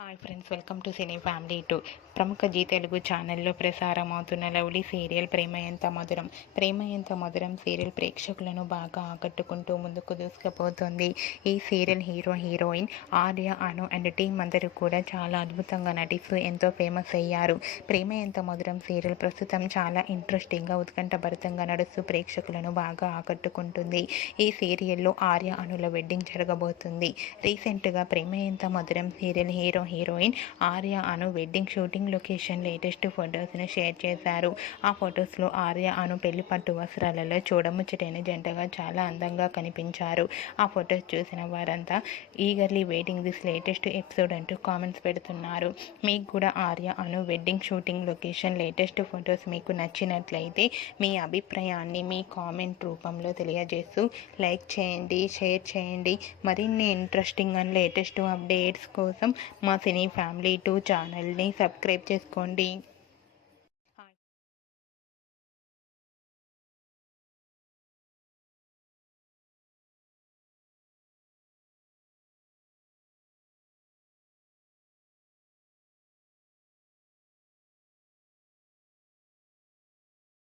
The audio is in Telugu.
Hi friends, welcome to cine family two. ప్రముఖ జీ తెలుగు ఛానల్లో ప్రసారమవుతున్న లవ్లీ సీరియల్ ప్రేమ ఎంత మధురం. ప్రేమ ఎంత మధురం సీరియల్ ప్రేక్షకులను బాగా ఆకట్టుకుంటూ ముందుకు దూసుకుపోతుంది. ఈ serial heroine Arya, Anu and team అందరూ కూడా చాలా అద్భుతంగా నటిస్తూ ఎంతో ఫేమస్ అయ్యారు. ప్రేమ ఎంత మధురం సీరియల్ ప్రస్తుతం చాలా ఇంట్రెస్టింగ్గా ఉత్కంఠభరితంగా నడుస్తూ ప్రేక్షకులను బాగా ఆకట్టుకుంటుంది. ఈ సీరియల్లో ఆర్య, అనుల వెడ్డింగ్ జరగబోతుంది. రీసెంట్గా Prema Entha Madhuram serial heroine Arya, Anu wedding shooting location latest ఫొటోస్ను షేర్ చేశారు. ఆ ఫొటోస్లో ఆర్య, అను పెళ్లి పట్టు వస్త్రాలలో చూడముచ్చటైన జంటగా చాలా అందంగా కనిపించారు. ఆ ఫొటోస్ చూసిన వారంతా eagerly waiting this latest episode అంటూ కామెంట్స్ పెడుతున్నారు. మీకు కూడా Arya, Anu wedding shooting location latest photos మీకు నచ్చినట్లయితే మీ అభిప్రాయాన్ని మీ కామెంట్ రూపంలో తెలియజేస్తూ లైక్ చేయండి, షేర్ చేయండి. మరిన్ని ఇంట్రెస్టింగ్ అండ్ లేటెస్ట్ అప్డేట్స్ కోసం మా సినీ ఫ్యామిలీ 2 ఛానల్ని సబ్స్క్రైబ్ చేసుకోండి.